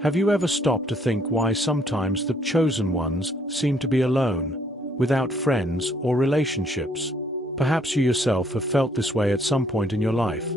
Have you ever stopped to think why sometimes the chosen ones seem to be alone, without friends or relationships? Perhaps you yourself have felt this way at some point in your life,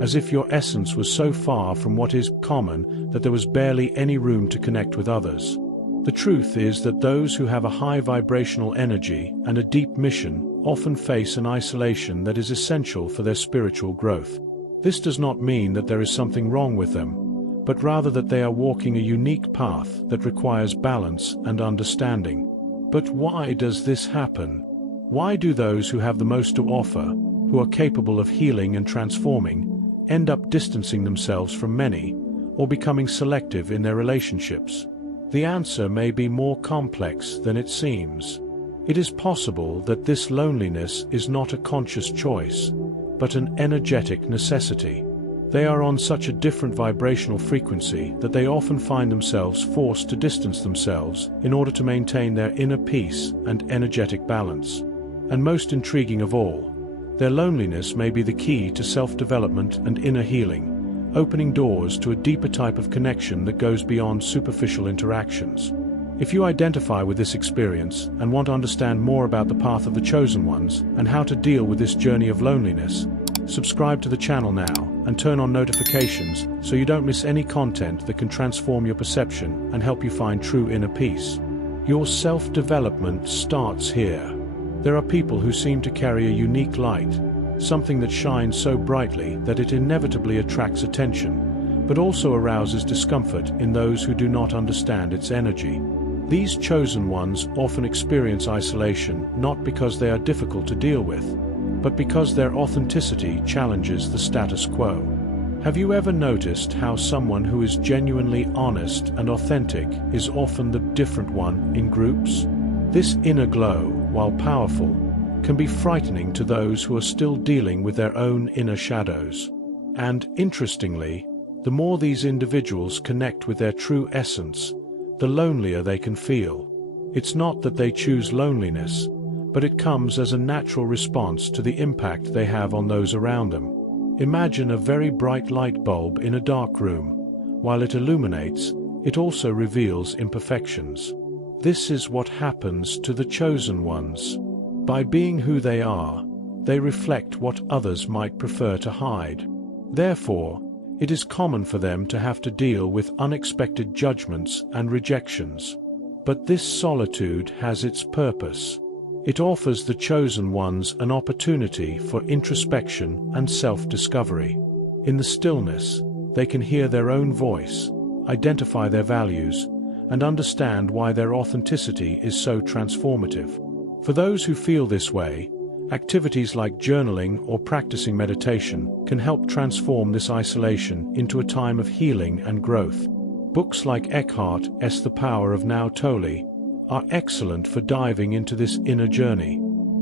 as if your essence was so far from what is common that there was barely any room to connect with others. The truth is that those who have a high vibrational energy and a deep mission often face an isolation that is essential for their spiritual growth. This does not mean that there is something wrong with them, but rather that they are walking a unique path that requires balance and understanding. But why does this happen? Why do those who have the most to offer, who are capable of healing and transforming, end up distancing themselves from many, or becoming selective in their relationships? The answer may be more complex than it seems. It is possible that this loneliness is not a conscious choice, but an energetic necessity. They are on such a different vibrational frequency that they often find themselves forced to distance themselves in order to maintain their inner peace and energetic balance. And most intriguing of all, their loneliness may be the key to self-development and inner healing, opening doors to a deeper type of connection that goes beyond superficial interactions. If you identify with this experience and want to understand more about the path of the chosen ones and how to deal with this journey of loneliness, subscribe to the channel now and turn on notifications so you don't miss any content that can transform your perception and help you find true inner peace. Your self-development starts here. There are people who seem to carry a unique light, something that shines so brightly that it inevitably attracts attention, but also arouses discomfort in those who do not understand its energy. These chosen ones often experience isolation not because they are difficult to deal with, but because their authenticity challenges the status quo. Have you ever noticed how someone who is genuinely honest and authentic is often the different one in groups? This inner glow, while powerful, can be frightening to those who are still dealing with their own inner shadows. And, interestingly, the more these individuals connect with their true essence, the lonelier they can feel. It's not that they choose loneliness, but it comes as a natural response to the impact they have on those around them. Imagine a very bright light bulb in a dark room. While it illuminates, it also reveals imperfections. This is what happens to the chosen ones. By being who they are, they reflect what others might prefer to hide. Therefore, it is common for them to have to deal with unexpected judgments and rejections. But this solitude has its purpose. It offers the chosen ones an opportunity for introspection and self-discovery. In the stillness, they can hear their own voice, identify their values, and understand why their authenticity is so transformative. For those who feel this way, activities like journaling or practicing meditation can help transform this isolation into a time of healing and growth. Books like Eckhart Tolle, The Power of Now are excellent for diving into this inner journey.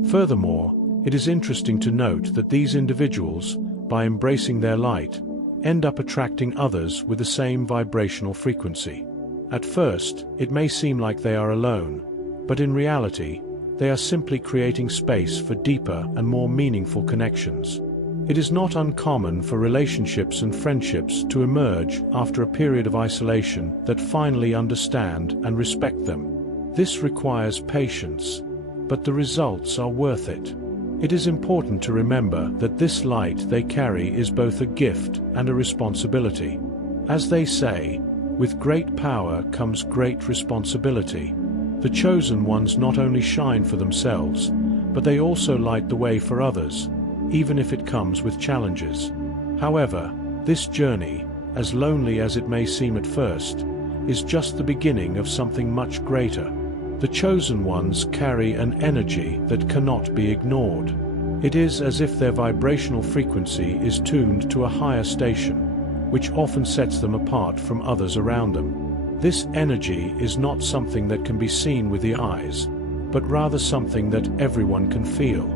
Furthermore, it is interesting to note that these individuals, by embracing their light, end up attracting others with the same vibrational frequency. At first, it may seem like they are alone, but in reality, they are simply creating space for deeper and more meaningful connections. It is not uncommon for relationships and friendships to emerge after a period of isolation that finally understand and respect them. This requires patience, but the results are worth it. It is important to remember that this light they carry is both a gift and a responsibility. As they say, with great power comes great responsibility. The chosen ones not only shine for themselves, but they also light the way for others, even if it comes with challenges. However, this journey, as lonely as it may seem at first, is just the beginning of something much greater. The chosen ones carry an energy that cannot be ignored. It is as if their vibrational frequency is tuned to a higher station, which often sets them apart from others around them. This energy is not something that can be seen with the eyes, but rather something that everyone can feel.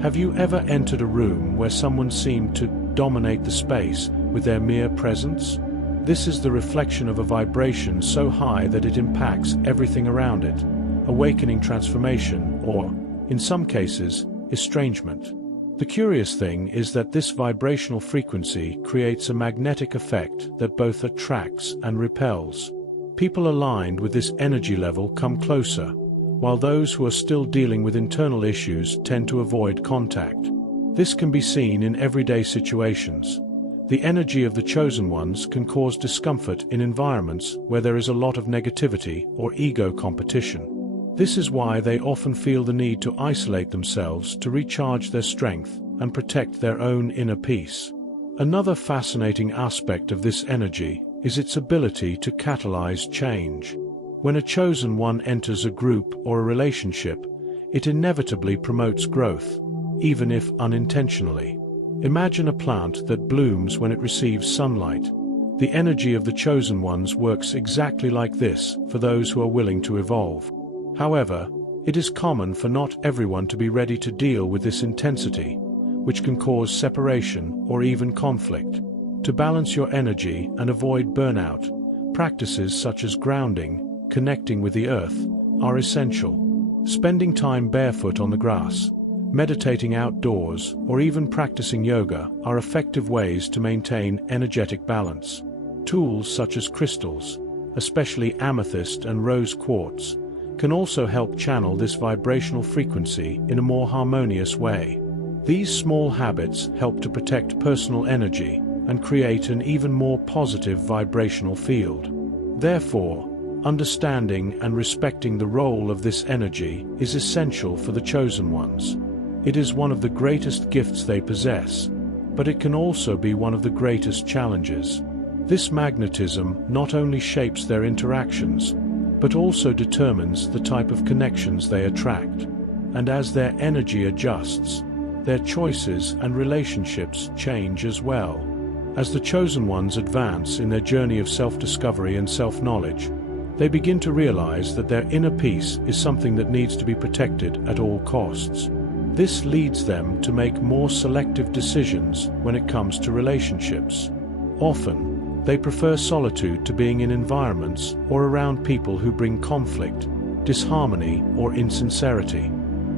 Have you ever entered a room where someone seemed to dominate the space with their mere presence? This is the reflection of a vibration so high that it impacts everything around it, awakening transformation or, in some cases, estrangement. The curious thing is that this vibrational frequency creates a magnetic effect that both attracts and repels. People aligned with this energy level come closer, while those who are still dealing with internal issues tend to avoid contact. This can be seen in everyday situations. The energy of the chosen ones can cause discomfort in environments where there is a lot of negativity or ego competition. This is why they often feel the need to isolate themselves to recharge their strength and protect their own inner peace. Another fascinating aspect of this energy is its ability to catalyze change. When a chosen one enters a group or a relationship, it inevitably promotes growth, even if unintentionally. Imagine a plant that blooms when it receives sunlight. The energy of the chosen ones works exactly like this for those who are willing to evolve. However, it is common for not everyone to be ready to deal with this intensity, which can cause separation or even conflict. To balance your energy and avoid burnout, practices such as grounding, connecting with the earth, are essential. Spending time barefoot on the grass, meditating outdoors, or even practicing yoga are effective ways to maintain energetic balance. Tools such as crystals, especially amethyst and rose quartz, can also help channel this vibrational frequency in a more harmonious way. These small habits help to protect personal energy and create an even more positive vibrational field. Therefore, understanding and respecting the role of this energy is essential for the chosen ones. It is one of the greatest gifts they possess, but it can also be one of the greatest challenges. This magnetism not only shapes their interactions, but also determines the type of connections they attract. And as their energy adjusts, their choices and relationships change as well. As the chosen ones advance in their journey of self-discovery and self-knowledge, they begin to realize that their inner peace is something that needs to be protected at all costs. This leads them to make more selective decisions when it comes to relationships. Often, they prefer solitude to being in environments or around people who bring conflict, disharmony, or insincerity.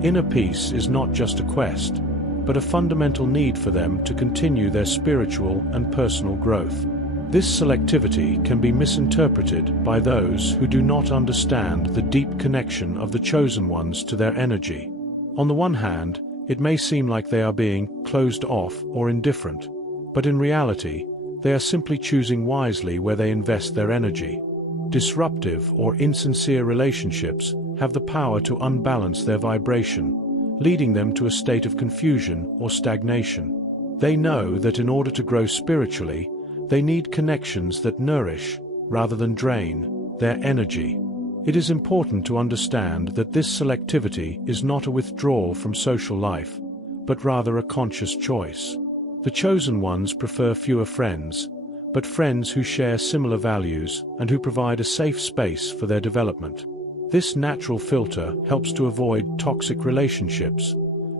Inner peace is not just a quest, but a fundamental need for them to continue their spiritual and personal growth. This selectivity can be misinterpreted by those who do not understand the deep connection of the chosen ones to their energy. On the one hand, it may seem like they are being closed off or indifferent, but in reality, they are simply choosing wisely where they invest their energy. Disruptive or insincere relationships have the power to unbalance their vibration, leading them to a state of confusion or stagnation. They know that in order to grow spiritually, they need connections that nourish, rather than drain, their energy. It is important to understand that this selectivity is not a withdrawal from social life, but rather a conscious choice. The chosen ones prefer fewer friends, but friends who share similar values and who provide a safe space for their development. This natural filter helps to avoid toxic relationships,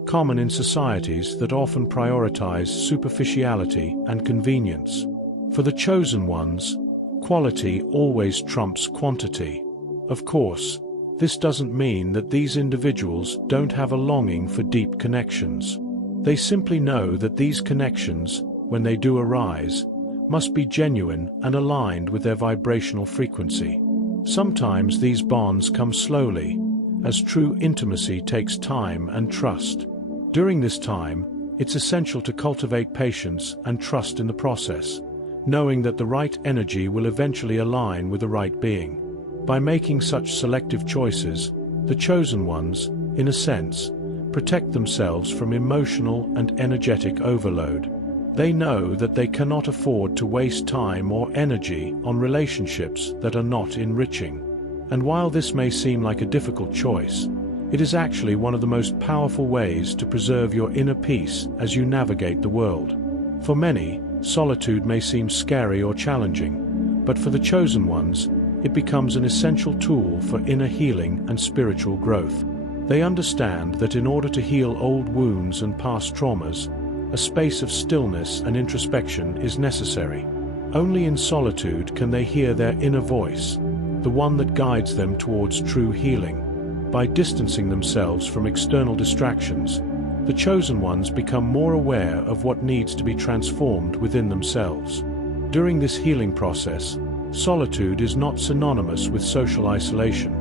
common in societies that often prioritize superficiality and convenience. For the chosen ones, quality always trumps quantity. Of course, this doesn't mean that these individuals don't have a longing for deep connections. They simply know that these connections, when they do arise, must be genuine and aligned with their vibrational frequency. Sometimes these bonds come slowly, as true intimacy takes time and trust. During this time, it's essential to cultivate patience and trust in the process, knowing that the right energy will eventually align with the right being. By making such selective choices, the chosen ones, in a sense, protect themselves from emotional and energetic overload. They know that they cannot afford to waste time or energy on relationships that are not enriching. And while this may seem like a difficult choice, it is actually one of the most powerful ways to preserve your inner peace as you navigate the world. For many, solitude may seem scary or challenging, but for the chosen ones, it becomes an essential tool for inner healing and spiritual growth. They understand that in order to heal old wounds and past traumas, a space of stillness and introspection is necessary. Only in solitude can they hear their inner voice, the one that guides them towards true healing. By distancing themselves from external distractions, the chosen ones become more aware of what needs to be transformed within themselves. During this healing process, solitude is not synonymous with social isolation,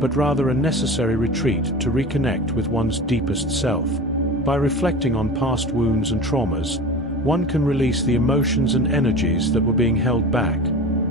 but rather a necessary retreat to reconnect with one's deepest self. By reflecting on past wounds and traumas, one can release the emotions and energies that were being held back,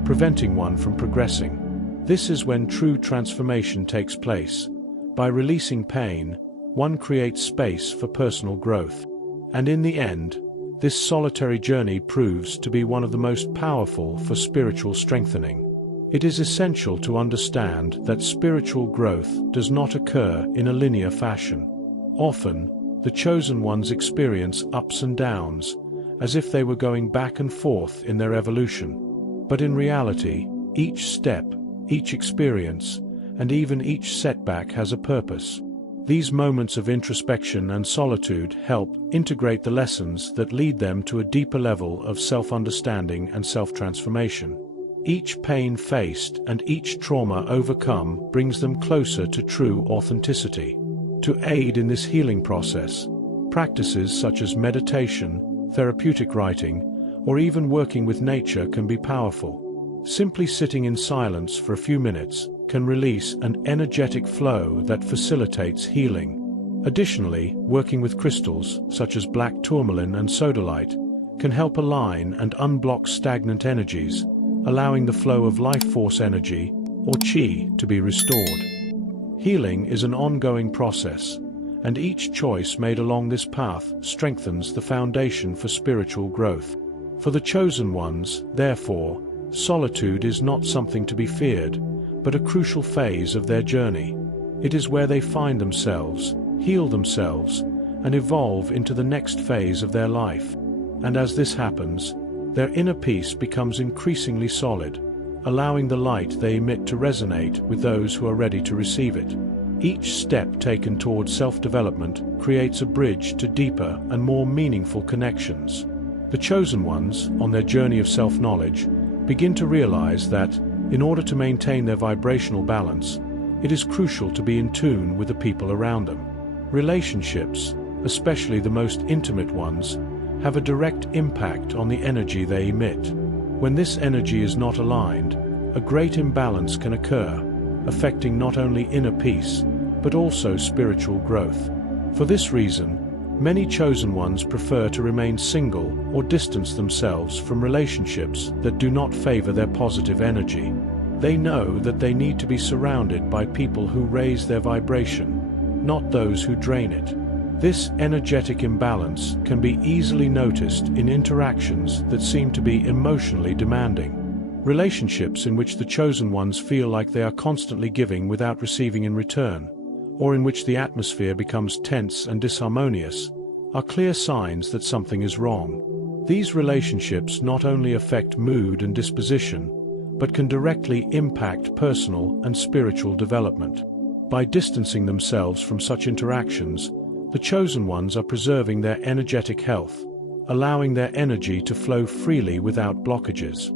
preventing one from progressing. This is when true transformation takes place. By releasing pain, one creates space for personal growth. And in the end, this solitary journey proves to be one of the most powerful for spiritual strengthening. It is essential to understand that spiritual growth does not occur in a linear fashion. Often, the chosen ones experience ups and downs, as if they were going back and forth in their evolution. But in reality, each step, each experience, and even each setback has a purpose. These moments of introspection and solitude help integrate the lessons that lead them to a deeper level of self-understanding and self-transformation. Each pain faced and each trauma overcome brings them closer to true authenticity. To aid in this healing process, practices such as meditation, therapeutic writing, or even working with nature can be powerful. Simply sitting in silence for a few minutes can release an energetic flow that facilitates healing. Additionally, working with crystals, such as black tourmaline and sodalite, can help align and unblock stagnant energies, allowing the flow of life force energy, or qi, to be restored. Healing is an ongoing process, and each choice made along this path strengthens the foundation for spiritual growth. For the chosen ones, therefore, solitude is not something to be feared, but a crucial phase of their journey. It is where they find themselves, heal themselves, and evolve into the next phase of their life. And as this happens, their inner peace becomes increasingly solid, allowing the light they emit to resonate with those who are ready to receive it. Each step taken towards self-development creates a bridge to deeper and more meaningful connections. The chosen ones, on their journey of self-knowledge, begin to realize that, in order to maintain their vibrational balance, it is crucial to be in tune with the people around them. Relationships, especially the most intimate ones, have a direct impact on the energy they emit. When this energy is not aligned, a great imbalance can occur, affecting not only inner peace, but also spiritual growth. For this reason, many chosen ones prefer to remain single or distance themselves from relationships that do not favor their positive energy. They know that they need to be surrounded by people who raise their vibration, not those who drain it. This energetic imbalance can be easily noticed in interactions that seem to be emotionally demanding. Relationships in which the chosen ones feel like they are constantly giving without receiving in return, or in which the atmosphere becomes tense and disharmonious, are clear signs that something is wrong. These relationships not only affect mood and disposition, but can directly impact personal and spiritual development. By distancing themselves from such interactions, the chosen ones are preserving their energetic health, allowing their energy to flow freely without blockages.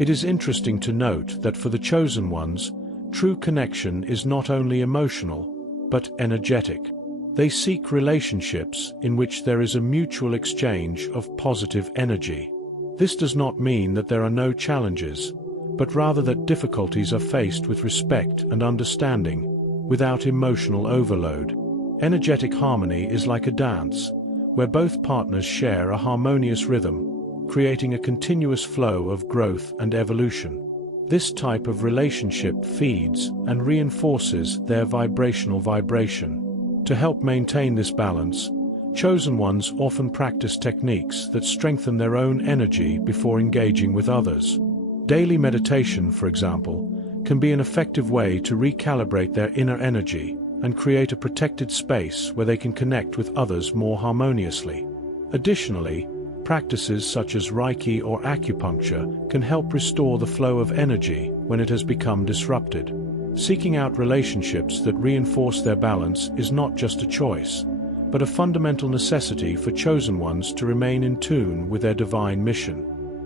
It is interesting to note that for the chosen ones, true connection is not only emotional, but energetic. They seek relationships in which there is a mutual exchange of positive energy. This does not mean that there are no challenges, but rather that difficulties are faced with respect and understanding, without emotional overload. Energetic harmony is like a dance, where both partners share a harmonious rhythm, creating a continuous flow of growth and evolution. This type of relationship feeds and reinforces their vibrational vibration. To help maintain this balance, chosen ones often practice techniques that strengthen their own energy before engaging with others. Daily meditation, for example, can be an effective way to recalibrate their inner energy and create a protected space where they can connect with others more harmoniously. Additionally, practices such as Reiki or acupuncture can help restore the flow of energy when it has become disrupted. Seeking out relationships that reinforce their balance is not just a choice, but a fundamental necessity for chosen ones to remain in tune with their divine mission.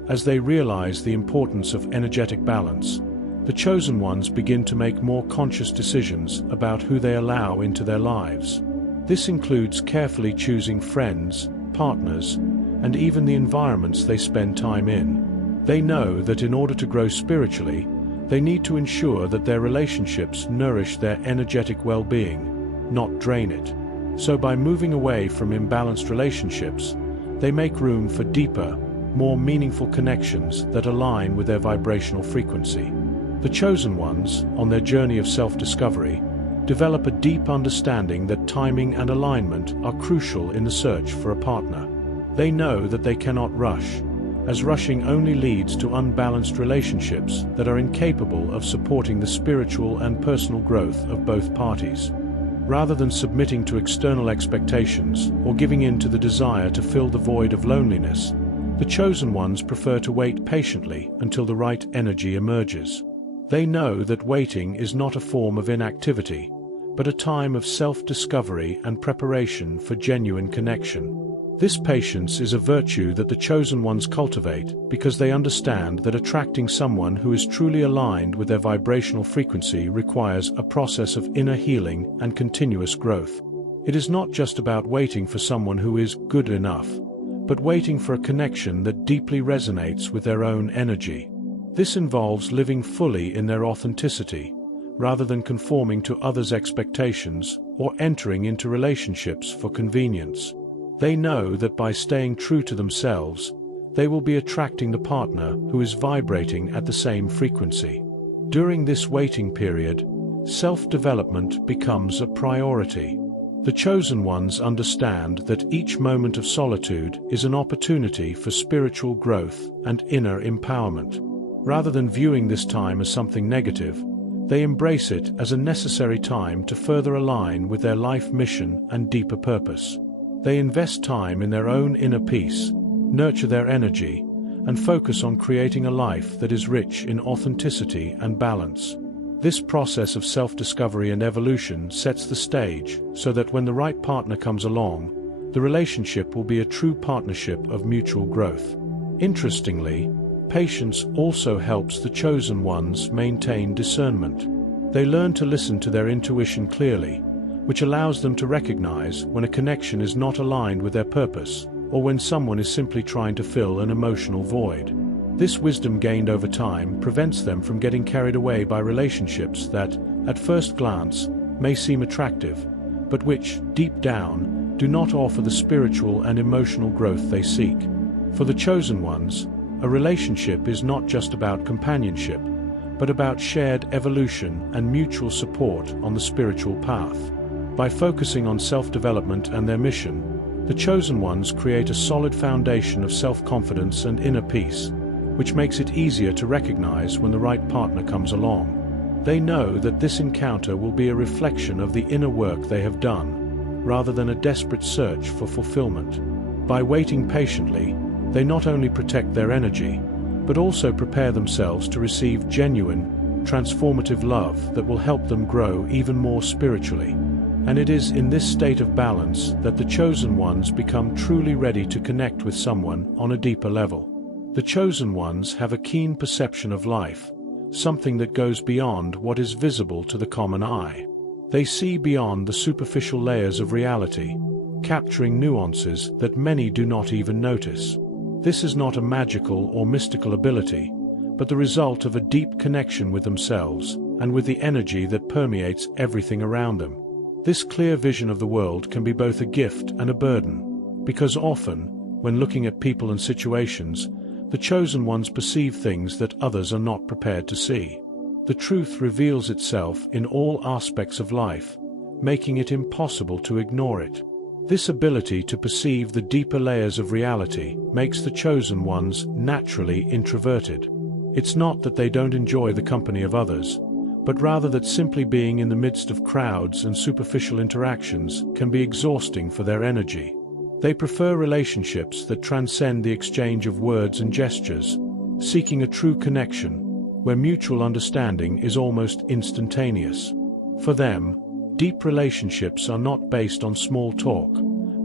As they realize the importance of energetic balance, the chosen ones begin to make more conscious decisions about who they allow into their lives. This includes carefully choosing friends, partners, and even the environments they spend time in. They know that in order to grow spiritually, they need to ensure that their relationships nourish their energetic well-being, not drain it. So by moving away from imbalanced relationships, they make room for deeper, more meaningful connections that align with their vibrational frequency. The chosen ones, on their journey of self-discovery, develop a deep understanding that timing and alignment are crucial in the search for a partner. They know that they cannot rush, as rushing only leads to unbalanced relationships that are incapable of supporting the spiritual and personal growth of both parties. Rather than submitting to external expectations or giving in to the desire to fill the void of loneliness, the chosen ones prefer to wait patiently until the right energy emerges. They know that waiting is not a form of inactivity, but a time of self-discovery and preparation for genuine connection. This patience is a virtue that the chosen ones cultivate because they understand that attracting someone who is truly aligned with their vibrational frequency requires a process of inner healing and continuous growth. It is not just about waiting for someone who is good enough, but waiting for a connection that deeply resonates with their own energy. This involves living fully in their authenticity, rather than conforming to others' expectations or entering into relationships for convenience. They know that by staying true to themselves, they will be attracting the partner who is vibrating at the same frequency. During this waiting period, self-development becomes a priority. The chosen ones understand that each moment of solitude is an opportunity for spiritual growth and inner empowerment. Rather than viewing this time as something negative, they embrace it as a necessary time to further align with their life mission and deeper purpose. They invest time in their own inner peace, nurture their energy, and focus on creating a life that is rich in authenticity and balance. This process of self-discovery and evolution sets the stage so that when the right partner comes along, the relationship will be a true partnership of mutual growth. Interestingly, patience also helps the chosen ones maintain discernment. They learn to listen to their intuition clearly, which allows them to recognize when a connection is not aligned with their purpose, or when someone is simply trying to fill an emotional void. This wisdom gained over time prevents them from getting carried away by relationships that, at first glance, may seem attractive, but which, deep down, do not offer the spiritual and emotional growth they seek. For the chosen ones, a relationship is not just about companionship, but about shared evolution and mutual support on the spiritual path. By focusing on self-development and their mission, the chosen ones create a solid foundation of self-confidence and inner peace, which makes it easier to recognize when the right partner comes along. They know that this encounter will be a reflection of the inner work they have done, rather than a desperate search for fulfillment. By waiting patiently, they not only protect their energy, but also prepare themselves to receive genuine, transformative love that will help them grow even more spiritually. And it is in this state of balance that the chosen ones become truly ready to connect with someone on a deeper level. The chosen ones have a keen perception of life, something that goes beyond what is visible to the common eye. They see beyond the superficial layers of reality, capturing nuances that many do not even notice. This is not a magical or mystical ability, but the result of a deep connection with themselves and with the energy that permeates everything around them. This clear vision of the world can be both a gift and a burden, because often, when looking at people and situations, the chosen ones perceive things that others are not prepared to see. The truth reveals itself in all aspects of life, making it impossible to ignore it. This ability to perceive the deeper layers of reality makes the chosen ones naturally introverted. It's not that they don't enjoy the company of others, but rather that simply being in the midst of crowds and superficial interactions can be exhausting for their energy. They prefer relationships that transcend the exchange of words and gestures, seeking a true connection, where mutual understanding is almost instantaneous. For them, deep relationships are not based on small talk,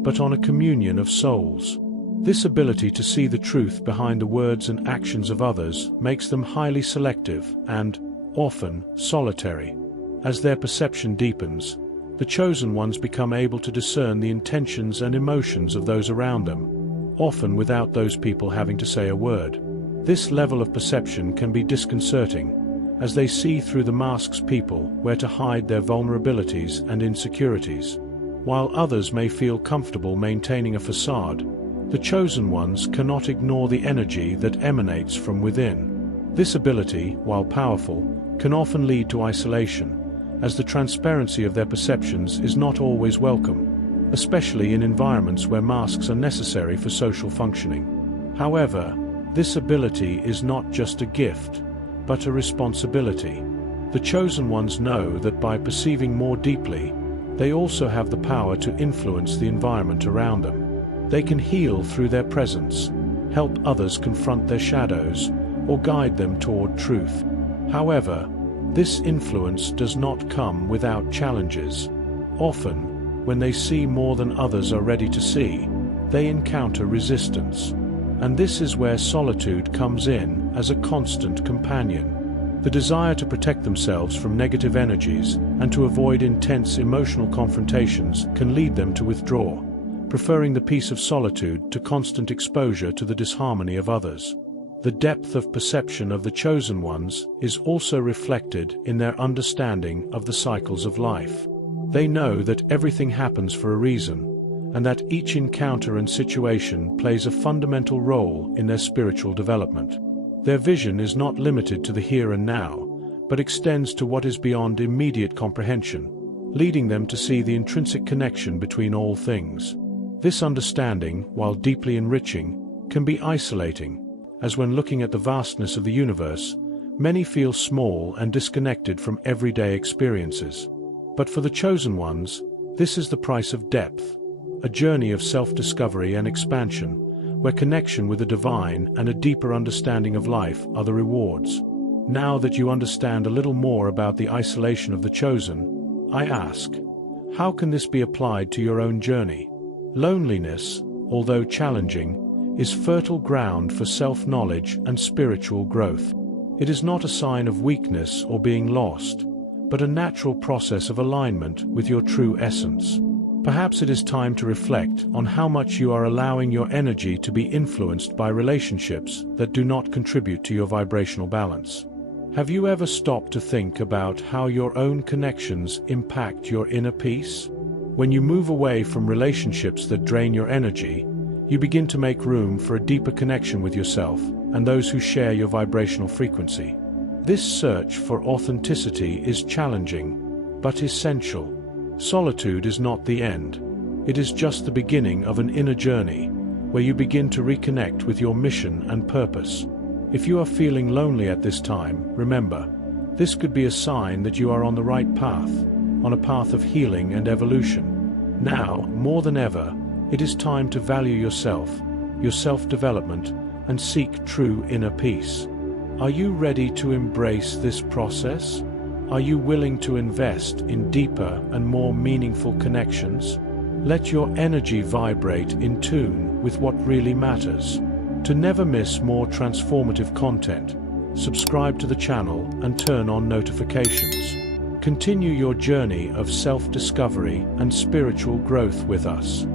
but on a communion of souls. This ability to see the truth behind the words and actions of others makes them highly selective and, often, solitary. As their perception deepens, the chosen ones become able to discern the intentions and emotions of those around them, often without those people having to say a word. This level of perception can be disconcerting, as they see through the masks people wear to hide their vulnerabilities and insecurities. While others may feel comfortable maintaining a facade, the chosen ones cannot ignore the energy that emanates from within. This ability, while powerful, can often lead to isolation, as the transparency of their perceptions is not always welcome, especially in environments where masks are necessary for social functioning. However, this ability is not just a gift, but a responsibility. The chosen ones know that by perceiving more deeply, they also have the power to influence the environment around them. They can heal through their presence, help others confront their shadows, or guide them toward truth. However, this influence does not come without challenges. Often, when they see more than others are ready to see, they encounter resistance. And this is where solitude comes in as a constant companion. The desire to protect themselves from negative energies and to avoid intense emotional confrontations can lead them to withdraw, preferring the peace of solitude to constant exposure to the disharmony of others. The depth of perception of the chosen ones is also reflected in their understanding of the cycles of life. They know that everything happens for a reason, and that each encounter and situation plays a fundamental role in their spiritual development. Their vision is not limited to the here and now, but extends to what is beyond immediate comprehension, leading them to see the intrinsic connection between all things. This understanding, while deeply enriching, can be isolating, as when looking at the vastness of the universe, many feel small and disconnected from everyday experiences. But for the chosen ones, this is the price of depth, a journey of self-discovery and expansion, where connection with the divine and a deeper understanding of life are the rewards. Now that you understand a little more about the isolation of the chosen, I ask, how can this be applied to your own journey? Loneliness, although challenging, is fertile ground for self-knowledge and spiritual growth. It is not a sign of weakness or being lost, but a natural process of alignment with your true essence. Perhaps it is time to reflect on how much you are allowing your energy to be influenced by relationships that do not contribute to your vibrational balance. Have you ever stopped to think about how your own connections impact your inner peace? When you move away from relationships that drain your energy, you begin to make room for a deeper connection with yourself and those who share your vibrational frequency. This search for authenticity is challenging, but essential. Solitude is not the end. It is just the beginning of an inner journey, where you begin to reconnect with your mission and purpose. If you are feeling lonely at this time, remember, this could be a sign that you are on the right path, on a path of healing and evolution. Now, more than ever, it is time to value yourself, your self-development, and seek true inner peace. Are you ready to embrace this process? Are you willing to invest in deeper and more meaningful connections? Let your energy vibrate in tune with what really matters. To never miss more transformative content, subscribe to the channel and turn on notifications. Continue your journey of self-discovery and spiritual growth with us.